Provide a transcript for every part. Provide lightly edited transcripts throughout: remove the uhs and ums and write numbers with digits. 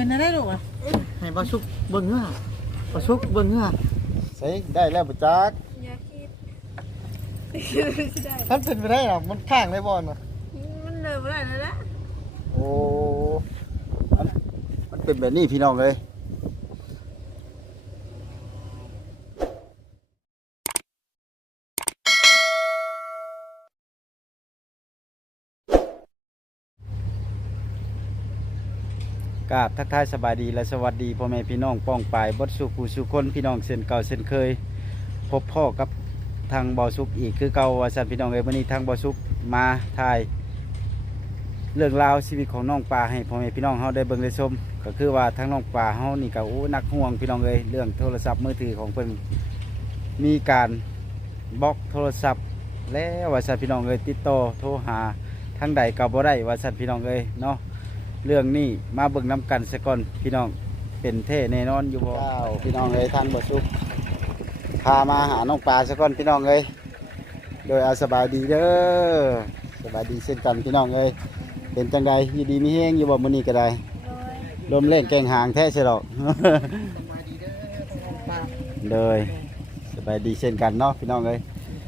นได้ลูกอ่ะให้บ่สุกเบิ่งเหือบ่สุกเบิ่งเหือใส่ได้แล้วบ่จักอย่าคิดได้มันเป็นไปได้หรอมันข้างได้บ่น่ะมันเลยบ่ได้แล้วนะโอ้มันเป็นแบบนี้พี่น้องเอ้ยกราบทักทายสบายดีและสวัสดีพ่อแม่พี่น้องป้องปายบดสุขูสุคนพี่น้องเส้นเก่าเส้นเคยพบพ่อกับทางบ่อสุกอีกคือเก่าว่าซั่นพี่น้องเอ้ยวันนี้ทางบ่อสุกมาถ่ายเรื่องราวชีวิตของน้องปลาให้พ่อแม่พี่น้องเฮาได้เบิ่งได้ชมก็คือว่าทางน้องปลาเฮานี่ก็นักห่วงพี่น้องเอ้ยเรื่องโทรศัพท์มือถือของเพิ่นมีการบล็อกโทรศัพท์แล้วว่าซั่นพี่น้องเอ้ยติดต่อโทรหาทางใดก็บ่ได้ว่าซั่นพี่น้องเอ้ยเนาะเรื่องนี้มาเบิ่งน้ำกันซะก่อนพี่น้องเป็นเท่แน่นอนอยู่บ่พี่น้องเอ้ยทางบ่สุกพามาหาน้องปลาซะก่อนพี่น้องเอ้ยโดยเอาสบายดีเด้อสบายดีเช่นกันพี่น้องเอ้ยเป็นจังใดอยู่ดีมีแฮงอยู่บ่มื้อนี้ก็ได้ลมเล่นแกงหางแท้ใช่ดอก เลยสบายดีเช่นกันเนาะพี่น้องเอ้ย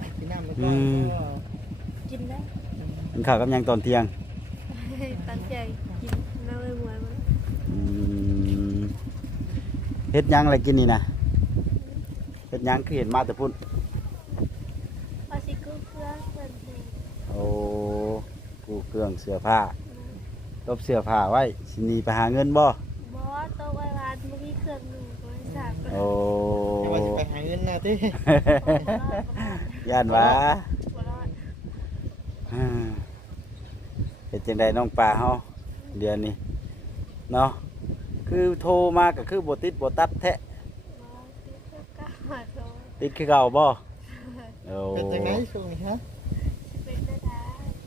กินได้กินข้าวกับหยังตอนเที่ยงตั้งใจกินน้ำเลยมวยมันอืมเฮ็ดหยังอะไรกินนี่นะเฮ็ดหยังคือเห็นมาแต่พุ่นพอสิกูเพื่อเพิ่นให้โอ้กูเครื่องเสื้อผ้าลบเสื้อผ้าไว้สิหนีไปหาเงินบ่บ่โตไว้ร้านบ่มีเครื่องหนึงบ่ได้สากบ่โอ้ว่าจะไปหาเงินนะที่ย่านหว่ารอดอ่าเป็นจังไดน้องปลาเฮาเดือนนี้เนาะคือโทรมาก็คือบ่ติดบ่ตัดแท้บ่ติดกับกามาโตติดคือเก่าบ่โอ้เป็นจังไงช่วงนี้ฮะสิเป็นได้ได้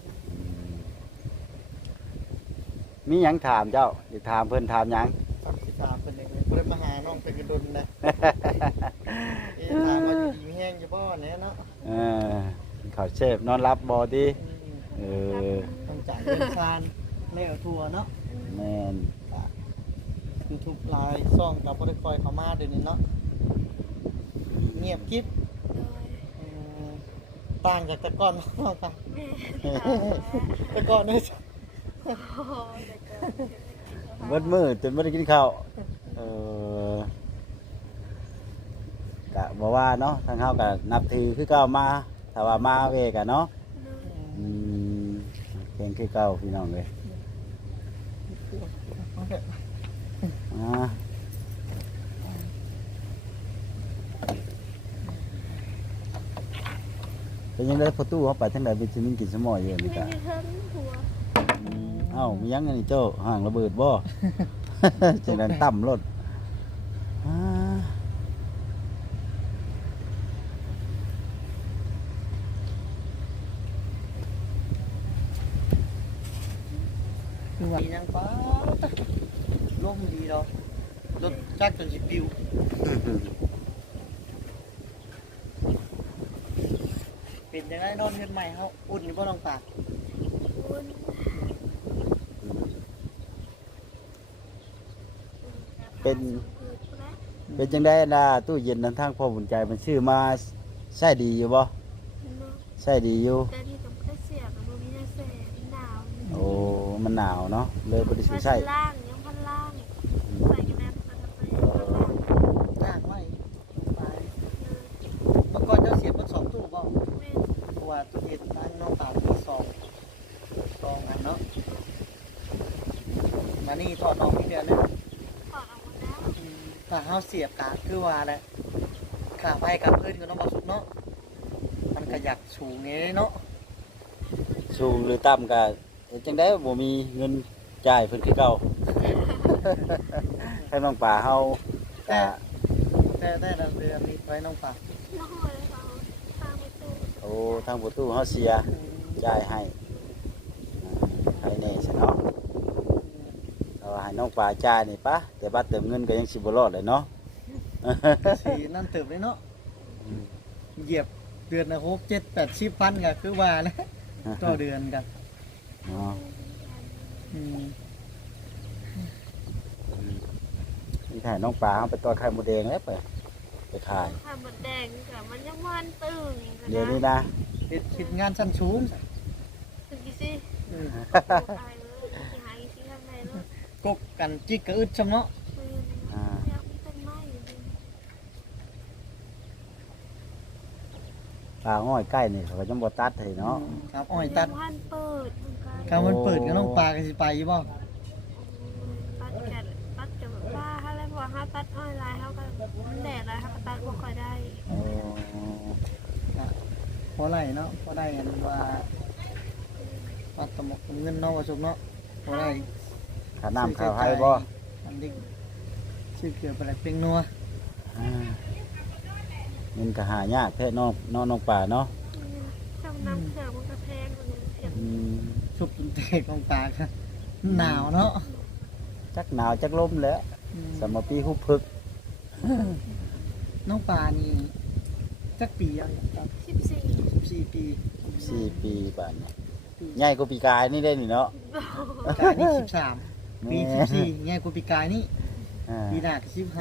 มีหยังถามเจ้าอยากถามเพิ่นถามหยังตักสิถามเป็นยังไงบ่ได้มาหาน้องเป็นกระดนนะถามมาอยู่ดีมีแห้งอยู่บ่เนี่ยเนาะเออเขาเชฟนอนรับบ่ติเออต้องจ่ายเงินซานแล้วทัวเนาะแม่นยูทูบไลน์ซ่องกับบ่ได้คอยเข้ามาเดี๋ยวนี้เนาะเงียบกิ๊บโดยอืมต่างจากแต่ก่อนมากค่ะแม่แต่ก่อนเนี่ยโอ้โหแต่ก็เบิดมื้อจนบ่ได้กินข้าวเออ ก็บอกว่าเนาะทางเฮาก็นับถือคือเก่ามาถ้าว่ามาเวกันเนาะอืมเพลงคือเก่าพี่น้องเลยอ่าเป็นยังไงพอตู้เขาไปทางใดไปจะมีกินสมอยอยู่ไม่นี่ได้กะเทิงหัวเอ้ามียังอันนี้เจ้าห่างระเบิดบ่ จังนั้นต่ำรถอ่าคือว่ายังป้าล่มดีเรารถจักรจนสิปิวเป็นยังไงนอนเฮือนใหม่เฮาอุ่นอยู่บ่น้องปากคุณเป็นเป็นจังได้ล่ะตู้เย็นนั้นทางพ่อบุญใจมันชื่อมาใช่ดีอยู่บ่ใช่ดีอยู่แต่ที่ต้องเสียกับบ่มีน่าแสหนาวโอ้มันหนาวเนาะเลยบ่ได้สิใช่ใช่ล่างยังพันล่างใส่กันแน่พันไปจ้างไว้น้องปากเมื่อก่อนเจ้าเสียบน2ตู้บ่แม่เพราะว่าตู้เย็นทางน้องปากมี2อันเนาะมานี่ถอดออกอีกเดือนนึงขอเอาหมดแล้วถ้าเฮาเสียบกะคือว่าแหละค่าไฟกับพื้นก็ต้องบ่สุดเนาะมันก็อยากสูงนี้เนาะสูงหรือต่ำก็เฮ็ดจังได้บ่มีเงินจ่ายเพิ่นคือเก่า ให้น้องป่าเฮาก็แต่ละเดือนนี้ไว้น้องปากแล้วห่อเลยเขาทางประตูโอ้ทางประตูเฮาเสียจ่ายให้ให้แน่ซะเนาะเอาให้น้องป่าจ่ายนี่ปะแต่บัตรเติมเงินก็ยังสิบ่รอดเลยเนาะสีนั่นเติบเลยเนาะเหยียบเดือนละ6-7-80,000ก็คือว่าแล้วต่อเดือนกันเนาะอืมที่ถ่ายน้องปลาเอาไปตัวไข่หมูแดงแล้วไปขายทำหมดแดงกับมันยังวันตึงเดี๋ยวนี้นะคิดงานชั้นสูงตึงกี่สิอืมตายเลยหากี่สิทำไงเนาะกกกันจิกกระอึดชำเนาะอยากมีต้นไม้อยู่ดีปลาอ้อยใกล้นี่เขาก็จะบ่ตัดให้เนาะครับอ้อยตัดพันเปิดเหมือนกันคำมันเปิดก็น้องปลาก็สิไปอยู่บ่ตัดกันตัดจะแบบว่าถ้าอะไรพอถ้าตัดอ้อยลายเขาก็มันแดดลายเขาก็ตัดบ่ค่อยได้โอ้พอไรเนาะพอได้อันว่าปัดตะหมกเงินเนาะว่าสุกเนาะพอได้ขาน้ำข้าวให้บ่อันนี้ชื่อเกี่ยวกับอะไรเพียงนัวอ่ามันก็หายากแท้น้องปลาเนาะจำน้ำเสือมันก็แพงกว่านี้เสียบอืมชุบจนเตะของตาครับหนาวเนาะจักหนาวจักลมแหล้วอืมสมปีฮุบพึกน้องปลานี่จักปียังครับ 14 14 ปี 4 ปีป่านนี้ใหญ่กว่าปีกายนี่ได้นี่เนาะปีกายนี่13ปี14ง่ายกว่าปีกายนี่อ่าปีหน้าก็15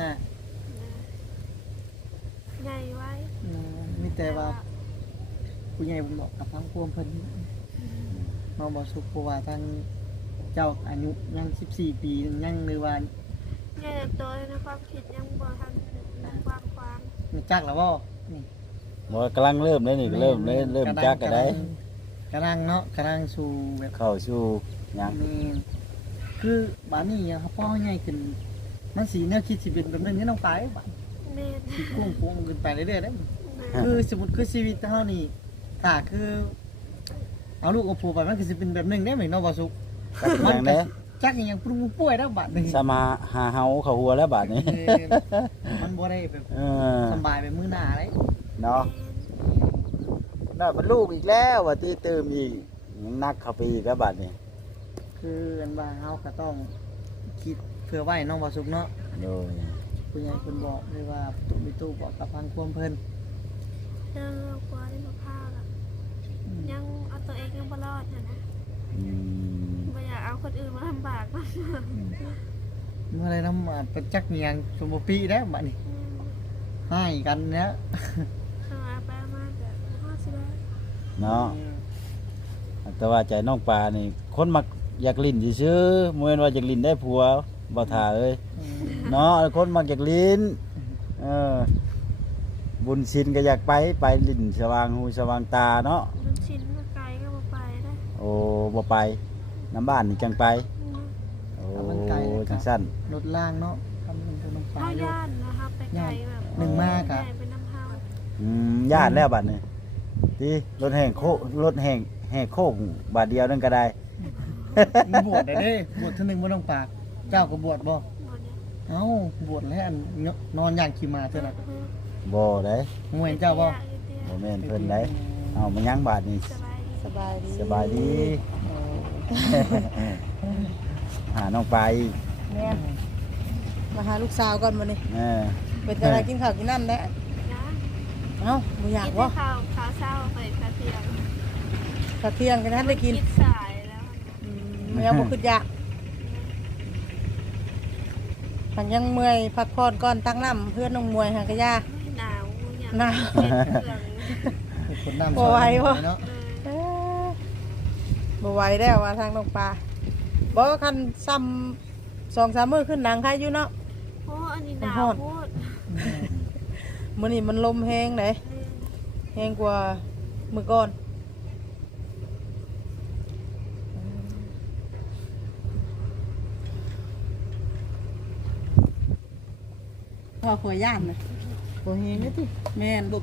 ใหญ่ไว้มีแต่ว่าผู้ใหญ่ผมบอกกับทางพวงเพิ่นน้องบ่สุขเพราะว่าทางเจ้าอายุยัง14 ปียังหรือว่าใหญ่โตเลยนะความคิดยังบ่ทันกว้างกว้างมีจักแล้วบ่นี่บ่กำลังเริ่มเลยนี่ก็เริ่มจักก็ได้กำลังเนาะกำลังสู่แบบเข้าสู่หยังนี่คือบ้านนี้ครับพ่อใหญ่ขึ้นมันสีแนวคิดสิเป็นแบบนึงนี่น้องไปบ้านแม่นสิกุ้งกุ้งขึ้นไปเรื่อยๆได้คือสมมุติคือชีวิตเฮานี่ถ้าคือเอาลูกเอาผัวไปมันก็สิเป็นแบบนึงได้ไหมเนาะบ่สุกจักหยังเด้จักอีหยังปรุงป่วยแล้วบัดนี้สมาหาเฮาเข้าหัวแล้วบาดนี้มันบ่ได้แบบเออสบายแบบมื้อหน้าเลยเนาะน่าเป็นลูกอีกแล้วว่าที่เติมอีกยังนักเข้าไปอีกแล้วบาดนี้คืออันว่าเฮาก็ต้องคิดเผื่อไว้เน้องบ่สุกเนาะโดยผู้ใหญ่เพิ่นบอกเลยว่าตู้มีตู้บอกกับพังความเพิ่นเจอกว่าที่มาพาอ่ะยังเอาตัวเองยังบ่รอดนะอืมบ่อยากเอาคนอื่นมาลำบากนะเมื่อไรน้ำมันเป็นจักเนียงสมบูปีแล้วบัดนี้ให้กันเนี้ยหาไปมาแบบ50บาทเนาะแต่ว่าใจน้องปลานี่คนมักอยากลิ้นซื่อๆบ่แม่นว่าอยากลิ้นได้ผัวบ่ท่าเอ้ยเนาะคนมักอยากลิ้นเออบุญศีลก็อยากไปลิ้นสว่างหูสว่างตาเนาะมันชิ้นมาไกลก็มาไปได้โอ้บ่ไปน้ำบ้านนี่จังไปโอ้จังสั้นรถล่างเนาะทำเป็นตัวน้ำปลาเข้าอยู่ย่านนะครับไปไกลแบบหนึ่งมากอะเป็นน้ำเฮาญาติแล้วบัดนี้ที่รถแห่งรถแห่งโค้งบาทเดียวนั่นก็ได้บวชได้เด้บวชเท่านึงบ่ต้องปาก เจ้าก็บวชบ่หมดเนี่ยเอ้าบวชแล้วอันนอนอย่างขี่ม้าเท่านั้นบ่ได้มวยเจ้าบ่บ่แม่นเพิ่นได้เอามายังบาทนี่สบายดีสบายดีสบายดีหาน้องไปแม่นมาหาลูกสาวก่อนมานี่เออเป็นอะไรกินข้าวกินน้ำได้นะเอ้าบ่อยากกินวะข้าวเช้าไปกระเทียมข้าวเที่ยงกันนั้นได้กินสายแล้วมันยังบ่ขึ้นยากมันยังเมื่อยพักผ่อนก่อนตั้งน้ำเพื่อนน้องมวยหางกะยาหนาวอย่างหนาวเป็นเครื่องคนน้ำบ่ไหวบ่เนาะเอ้อบ่ไหวแล้วว่าทางน้องปลาบ่คันซ้ำ2-3 มื้อขึ้นหนังใครอยู่เนาะโอ้อันนี้หนาวโคตรมื้อนี้มันลมแห้งเด้แห้งกว่ามื้อก่อนพอผัวย่านน่ะผัวเฮงเด้อติแม่นลูก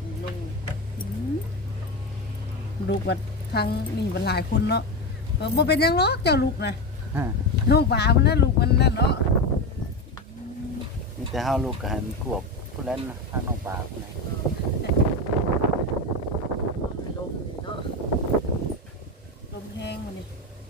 ลูกว่าทางนี่มันหลายคนเนาะบ่เป็นหยังหรอกเจ้าลูกน่ะฮะน้องปลามันนั่นลูกมันนั่นเนาะมีแต่เฮาลูกก็ให้มันควบผู้นั้นนะทางน้องปลาผู้นั้นลมเนาะลมแห้งมันนี่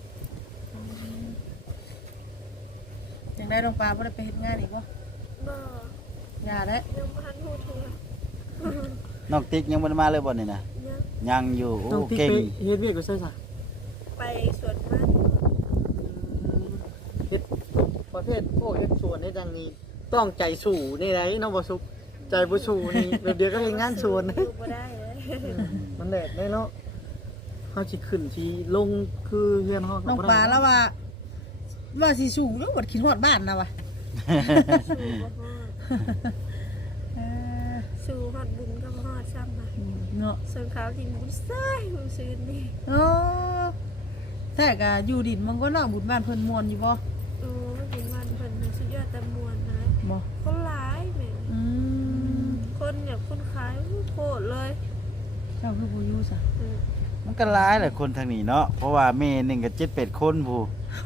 ยังได้น้องปลาบ่ได้ไปเฮ็ดงานอีกบ่บ่อย่าได้ยังบ่ทันพูดถึงน้องติ๊กยังบ่ได้มาเลยบ่นี่นะยังยังอยู่โอ้ต้องติ๊กเก่งไปเฮ็ดเวียกก็ใช่ซะไปสวนมันเฮ็ดประเภทพวกเฮ็ดสวนเฮ็ดจังนี้ต้องใจสู่นี่ไรน้องบ่สุกใจบ่สู่นี่เดี๋ยวก็เฮ็ดงานชวนอยู่บ่ได้เลยมันแดดได้เนาะเฮาสิขึ้นสิลงคือเฮือนเฮาน้องปลาแล้วว่าสิสูงแล้วบ่คิดฮอดบ้านนะวะสู่บ่ฮอดเออสู่ฮอดบุญก็บ่ฮอดซ้ำนะเนาะส่วนเขาที่บุญซ้ายบุญซื่นนี่โอ้แท้ก็อยู่ดินมันก็เนาะบุญบ้านเพิ่นม่วนอยู่บ่โอ้เป็นวันเพิ่นน่ะสุดยอดแต่มวลนะบ่คนหลายแหม่อืมคนแบบคนขายโคตรเลยเจ้าคือบ่อยู่ซะมันก็หลายแหละคนทางนี้เนาะเพราะว่าแม่หนึงก็7-8คนผู้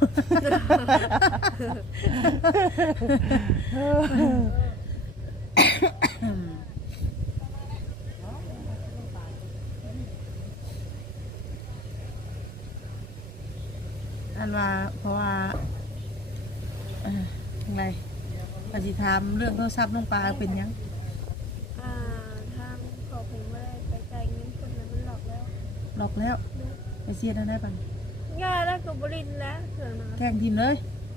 อันว่าเพราะว่าจังไดก็สิถามเรื่องโทรศัพท์น้องปลาเป็นหยังทางขอเพิ่นบ่ได้ไปจ่ายเงินเพิ่นแล้วมันหลอกแล้วล็อกแล้วไปเสียได้บัดย่าแล้วก็บ่ลินแล้วเถื่อนะแกล้งทีมเลย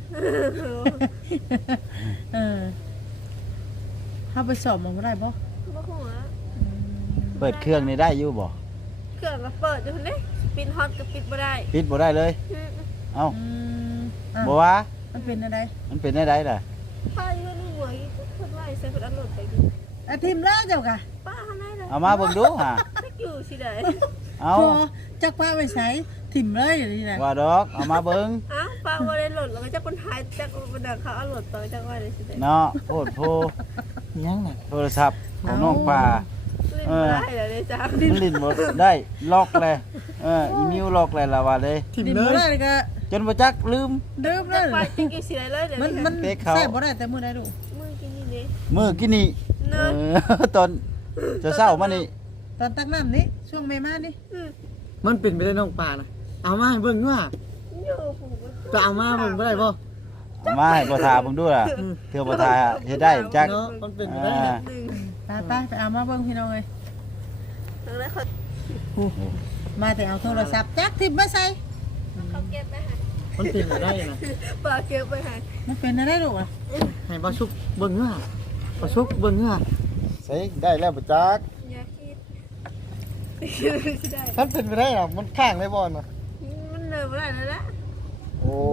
เออถ้าไปสอบมันบ่ได้บ่บ่ฮู้อะเปิดเครื่องนี่ได้อยู่บ่เครื่องก็เปิดอยู่นี่ปิดฮอตก็ปิดบ่ได้ปิดบ่ได้เลย เอ้าอืมอ่ะบ่ว่ามันเป็นอะไรมันเป็นได้ล่ะป้าอยู่นี่หวยเพิ่นว่าให้ใส่เพิ่นเอารถไปดิอาทีมแล้วเจ้ากะป้าเฮาได้เลยเอามาเบิ่งดูฮะจักอยู่สิได้เอาพอจักป้าไปใส่ทีมเลยอย่างนี้แหละว่าดอกเอามาเบิ่งอ้าวป้าบ่ได้รถแล้วก็จักคนหายจักบ่ได้เขาเอารถต่อจักว่าได้สิได้เนาะโพดโพยังน่ะโทรศัพท์ของน้องปลาเล่นบ่ได้แล้วเด้จ้ามันลิ้นบ่ได้ล็อกเลยอีมิวล็อกเลยล่ะว่าเลยทิมทีมเลบ่ได้ยก็จนบ่จักลืมเดิมเลยป้าจักอยู่สิได้เลยเดี๋ยวมันนี้มันเตะเขาใส่บ่ได้แต่มือได้ดูมือกินนี่เด้มื้อกินนี่เนาะตอนจะเช้ามานี่ตอนตักน้ำนี่ช่วงเมมานี่มันเป็นไปได้น้องปลานะเอามาให้เบิ่งว่าอยู่ผูกจะเอามาเบิ่งบ่ได้บ่เอามาให้บ่ทาเบิ่งดูล่ะเทื่อบ่ทาเฮ็ดได้จักเนาะมันเป็นไปได้อ่านึงไปเอามาเบิ่งพี่น้องเลยแล้วเขามาแต่เอาโทรศัพท์จักทิมมาใส่เขาเก็บไปให้มันเป็นไปได้นะป้าเก็บไปให้มันเป็นอะไรลูกอ่ะให้บ่สุกเบิ่งว่าบ่สุกเบิ่งว่าใส่ได้แล้วบ่จักอย่าคิดสิได้มันเป็นไปได้หรอมันข้างเลยบ่น่ะมันเลยบ่ได้แล้วนะโอ้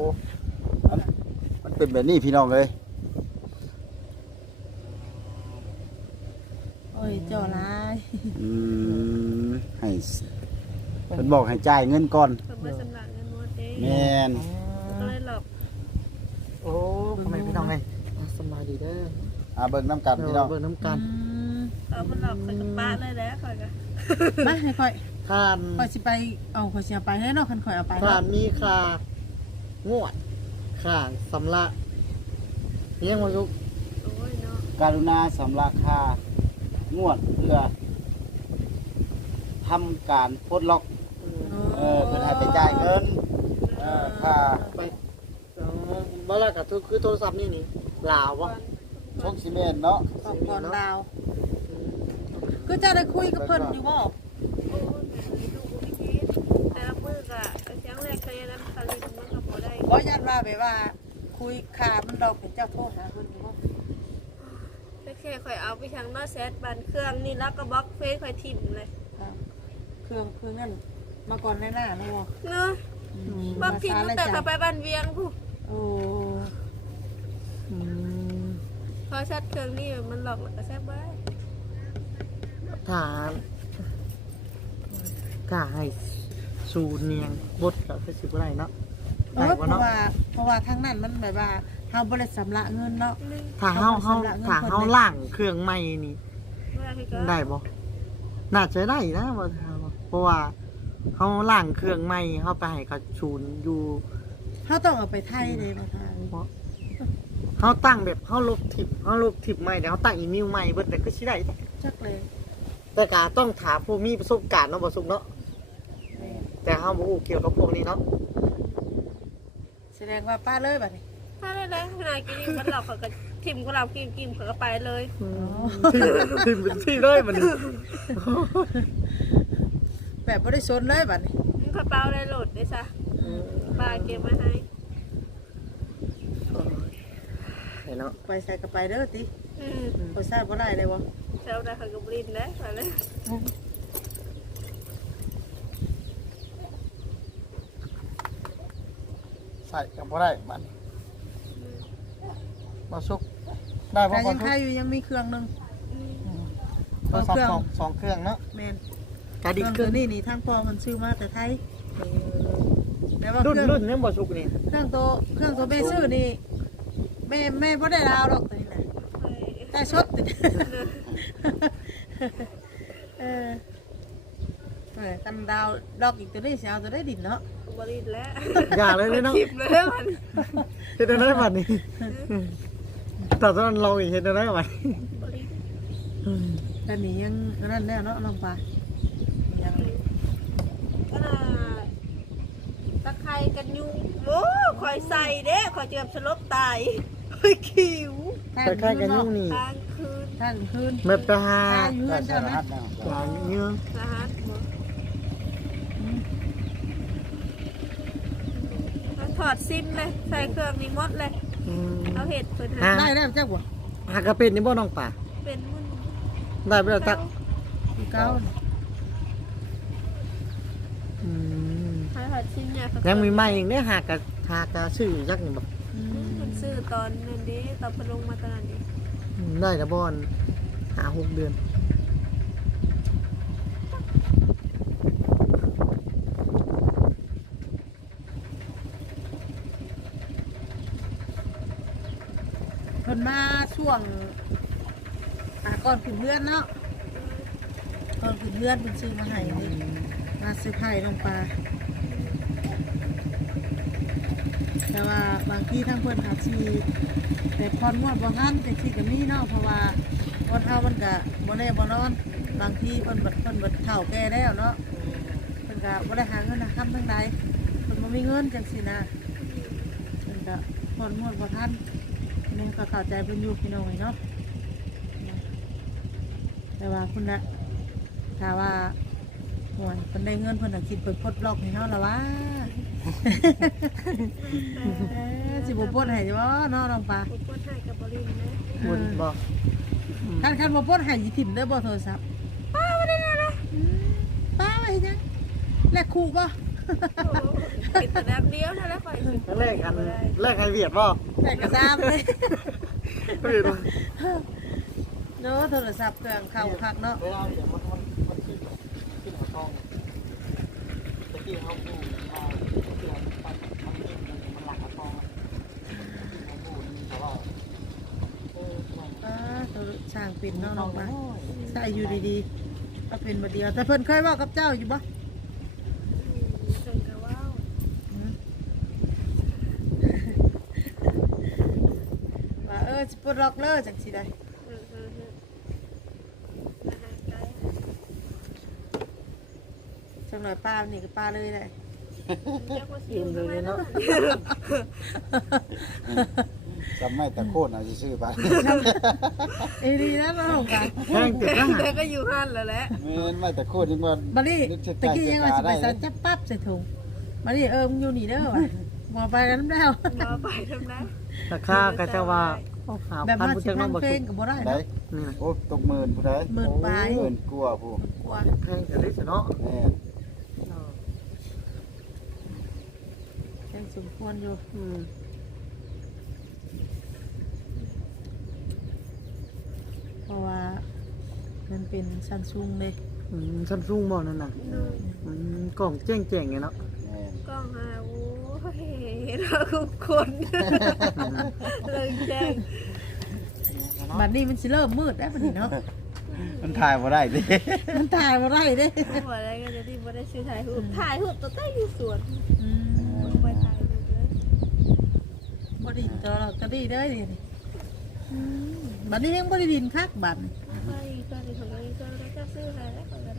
มันเป็นแบบนี้พี่น้องเอ้ยโอ้ยเจ้าลายให้เพิ่นบอกให้จ่ายเงินก่อนเพิ่นบ่สำนักเงินหมดเด้แม่นก็เลยหลอกโอ้ทำไมพี่น้องไงสบายดีเด้อเบิ่งน้ำกันพี่น้องเบิ่งน้ำกันเอามันหลอกข่อยกับป้าเลยแล้วข่อยก็มาให้ค่อยทานค่อยสิไปเอาค่อยสิเอาไปให้เนาะคันค่อยเอาไปทาเนาะนมีคางวดข้างสำละเลี้ยงบ่สุกโอ้ยเนาะการุณาสำราคางวดเพื่อทำการปลดล็อกเพิ่นให้ไปจ่ายเงินค่าไปบ่ละก็คือโทรศัพท์นี่ลาวบ่ชกซีเมนต์เนาะขอบก่อนดาวก็จะได้คุยกับเพิ่นอยู่บ่โอ้ยดูบ่มีคิดแต่ละมื้อก็เสียงแรกเคยนำคารินมันก็บ่ได้บ่ยันว่าแบบว่า คุยขามันดอกเป็นเจ้าโทรหาเพิ่นอยู่บ่แค่ข่อยเอาไปทางนอแซดบันเครื่องนี่แล้วก็บล็อกเฟซข่อยทิ่มเลยเครื่องนั่นมาก่อนในหน้าเนาะเนาะบล็อกทิ่มตั้งแต่เข้าไปบ้านเวียงผู้โอ้พอชัดเครื่องนี่มันหลอกแล้วก็แซ่บไว้ฐานกาให้สูเนียงบดก็คือสิบ่ได้เนาะเพราะว่าทางนั้นมันแบบว่าเฮาบ่ได้สำระเงินเนาะถ้าเฮาล้างเครื่องใหม่นี่เวลาพี่ก็ได้บ่น่าจะได้นะบ่ถามว่าเพราะว่าเฮาล้างเครื่องใหม่เฮาไปให้เขาชูนอยู่เฮาต้องเอาไปไทยเลยมาทางเฮาตั้งแบบเฮาลบทิปใหม่เดี๋ยวเฮาตั้งอีเมลใหม่เบิดแต่ก็สิได้จักเลยแต่ก็ต้องถามผู้มีประสบการณ์เนาะบ่สุกเนาะแต่เฮาบ่ฮู้เกี่ยวกับพวกนี้เนาะแสดงว่าป้าเลยบัดนี้ถ้าได้แล้วขนาดกินมันหลอกข่อยก็ทิ่มกับเรากินข่อยก็ไปเลยทิมเป็นที่เลยมันแบบบ่ได้สนเลยบัดนี้มันกระเป๋าได้โหลดได้ซะป้าเก็บมาให้เนาะไปใส่กับไปเด้อติอืมพอทราบบ่ได้เลยวะเจ้าได้เขาก็บรินแล้วไปเลยใส่ก็บ่ได้บัดนี้บ่สุกได้บ่แต่พอยังทุกใครอยู่ยังมีเครื่องหนึงโทรศัพเครื่ท์องสองเครื่องเนาะแม่นกระเคดิกรื่องเครื่ตัองวนี้นี่ทางพ่อมันซื้อมาแต่ไทยแต่ว่ารุ่นเครื่องรุ่นยังบ่สุกนี่เครื่องตัวแม่ซื้อนี่แม่บ่ได้ดาวดอกตัวนี้น่ะได้ชดตัวนี้เออกันดาวดอกอีกตัวนี้สิเอาตัวได้ดินเนาะบรินแล้วอย่าเลยเนาะทิมเลยมันเฮ็ดได้บัดนี้แต่ตอนเราอีกเฮ็ดได้บัดนี้บรินแต่นี่ยังนั่นแล้วเนาะน้องปลายังก็น่ะตะไคร้กันยุงโอ้คอยใส่เด้คอยเจ็บสลบตายเฮ้ยคิวคล้ายๆกันยุ่งนี่กลางคืนท่านคืนเม็ดไปหาตายอยู่เฮือนเจ้านะหลายเงี้ยสหัสบ่แล้วถอดซิมเลยใส่เครื่องนี้หมดเลยเอาเห็ดเพิ่นหาได้แล้วเจ้าบ่หากระเป็นนี่บ่น้องป่าเป็นมุ่นได้ไปแล้วตักอยู่เก้าให้ถอดซิมเนี่ยเขายังมีใหม่อีกเนี่ยหากระชื่อจักนี่บ่มันซื้อตอนนั้นดิตอนเพนลงมาตอนนั้นดิได้แต่บ่อนหา6 เดือนเพิ่นมาช่วงก่อนขึ้นเรือนเนาะก่อนขึ้นเรือนเพิ่นซื้อมาให้นี่มาซื้อไข่น้องปลาแต่ว่าบางทีทางเพิ่นอาจสิแต่พรงวดบ่ทันจังซี่ก็มีเนาะเพราะว่าคนเฮามันก็บ่แน่บ่นอนบางทีเพิ่นเฒ่าแก่แล้วเนาะเพิ่นก็บ่ได้หาเงินหาคำทางใดเพิ่นบ่มีเงินจังซี่นะเพิ่นก็พรงวดบ่ทันนี่ก็เข้าใจเพิ่นอยู่พี่น้องเนาะแต่ว่าคุณน่ะถ้าว่าหวยเพิ่นได้เงินเพิ่นน่ะคิดเพิ่นปลดล็อกให้เฮาล่ะวะ สิบ่ปลดให้บ่เนาะน้องปลาอุปนให้กับบรินนะบุญบ่คันบ่ปลดให้สิถิ่มเด้อบ่โทรศัพท์ป้าบ่ได้นะป้าไว้จังแลกคู่บ่ติดแต่แนบเดียวนั่นแหละคอยสิแรกให้เวียดบ่แลกกระซามเลยเวียดบ่เด้อโทรศัพท์เครื่องเข้าคักเนาะเวลาเดี๋ยวมันขึ้นหัวทองตะกี้เขาพูดมาเดี๋ยวมันปัดมันขึ้นมันหลักหัวทองเขาพูดแต่ว่าโทรสร้างเป็นเนาะน้องปลาใส่อยู่ดีๆก็เป็นบ่เดียวแต่เพิ่นเคยเว้ากับเจ้าอยู่บ่เพิ่นก็ว้าวว่าสิปลดล็อกเลยจังซี่ได้ จังหน่อยป้านี่ก็ป้าเลยได้ยืมเลยเนาะจำไม่แต่โคตรอาจจะซื้อไปไอ้ดีนะน้องกันแห้งติดนะแต่ก็อยู่หันแล้วแหละเมนไม่แต่โคตรยังว่าบัดนี้นึกจะตะกี้ยังว่าสิไปได้สันจับปั๊บใส่ถุงบัดนี้มึงอยู่นี่เด้อว่ะบ่ไปกันแล้วมาไปทำนะราคาก็จะว่าหาแบบพันว่าผู้สิจังน้พัองงบ่เพลสุงกก็บ่ได้ได้เนาะนี่นะโอ้ตกหมื่นผู้ใดหมื่นปลายหมื่นกลัวผู้กลัวแพงจะได้เนาะแม่ยังสมควรอยู่เพราะว่ามันเป็นซัมซุงเลยซัมซุงบ่นั่นน่ะกล่องแจ้งๆไงเนาะแม่กล้องหาโอ้ยเราทุกคนเลยแจ้งบัดนี้มันสิเริ่มมืดแล้วบัดนี้เนาะมันถ่ายมาได้ดิมันถ่ายบ่ได้เด้หัวอะไรก็จะที่บ่ได้ซื้อถ่ายรูปตัวใต้อยู่สวนอืมไปถ่ายรูปเลยบ่ได้ตัวเราก็ดีเด้อนี่บัดนี้ยังบ่ได้ดินคักบัดนี้ไปตอนนี้ของเราก็ได้ก็ซื้อให้แล้วก็ได้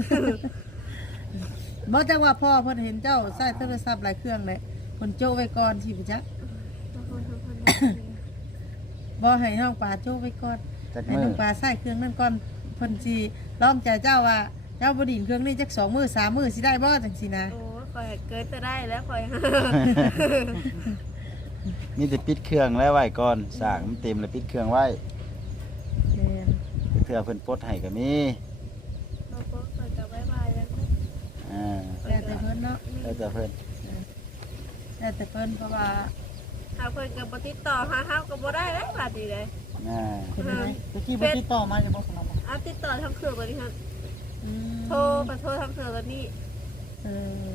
บ่จังว่าพ่อเพิ่นเห็นเจ้าใช้โทรศัพท์หลายเครื่องเลยเพิ่นโจ้ไว้ก่อนสิบ่จ๊ะบ่ให้น้องปลาโจ้ไว้ก่อนจากให้มืน้อองปลาใช้เครื่องนั้นก่อนเพิ่นสิลองใจเจ้าว่าเจ้าบ่ดินเครื่องนี้จัก2 มื้อ 3 มื้อสิได้บ่จังซี่นะโอ้คอยเกิดจะได้แล้วคอยเมีแต่ปิดเครื่องแล้วไว้ก่อนสร้างมันเต็มแล้วปิดเครื่องไว้แม่นเทื่อเพิ่นปลดให้ก็มีเราก็เปิดกับบ๊ายบายแล้วอ่าแล้วแต่เพิ่นเนาะแล้วแต่เพิ่นแล้วแต่เพิ่นเพราะว่าหาเพิ่นกับบ่ติดต่อหาเฮาก็บ่ได้เลยบาดนี้เลยอ่าเป็นไงตะกี้บ่ติดต่อมาจะบ่สนามเอาติดต่อทางเครื่องตัวนี้ครับอืมโทรไปโทรทางเครื่องตัวนี้เออ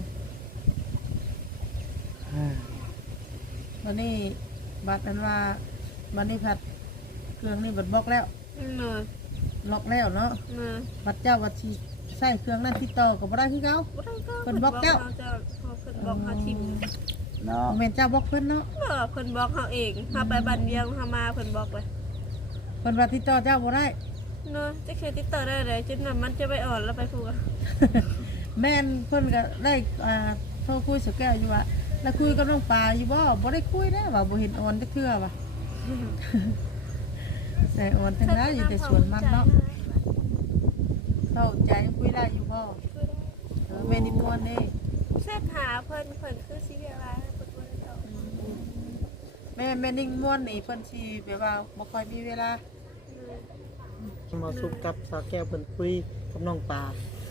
วันนี้บัตรนั้นว่าวันนี้ผัดเครื่องนี่บัดบล็อกแล้วเนอล็อกแล้วเนาะเนอบัตรเจ้าบัตรชีใส่เครื่องนั้นติดต่อกับบ่ได้คือเก่าบ่ได้ก็เพิ่นบล็อกเจ้าเพิ่นบล็อกเฮาทิ่มเนาะแม่นเจ้าบล็อกเพิ่นเนาะเพิ่นบล็อกเฮาเองเฮาไปบ้านเวียงเฮามาเพิ่นบล็อกเลยเพิ่นว่าติดต่อเจ้าบ่ได้เนอะจะเคยติดต่อได้เลยจนนั้นมันจะไปอ่อนแล้วไปพูดกันแม่นเพิ่นก็ได้โทรคุยกับแก้วอยู่ว่าแล้วคุยกับน้องปลาอยู่บ่ได้คุยได้ว่าบ่เห็นออนจักเทื่อว่ะใส่ออนทั้งนั้นอยู่แต่สวนมันเนาะเข้าใจคุยได้อยู่บ่แม่นิมนต์นี่เส้นหาเพิ่นคือสิอะไรเพิ่นบ่ได้ตอบแม่นิ่งม่วนนี่เพิ่นสิแบบว่าบ่ค่อยมีเวลามาสุกกับสาวแก้วเพิ่นคุยกับน้องปลา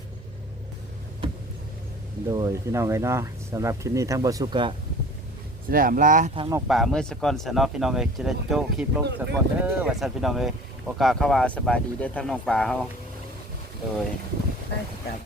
โดยพี่น้องเอ้ยเนาะสำหรับคลิปนี้ทั้งบ่สุกก็สิได้อำลาทั้งน้องป่าเมื่อสก่อนซะเนาะพี่น้องเอ้ยจะได้โจ๊กคลิปลงสก่อนเด้อว่าซั่นพี่น้องเอ้ยโอกาสเข้าว่าสบายดีเด้อทั้งน้องป่าเฮาโดยได้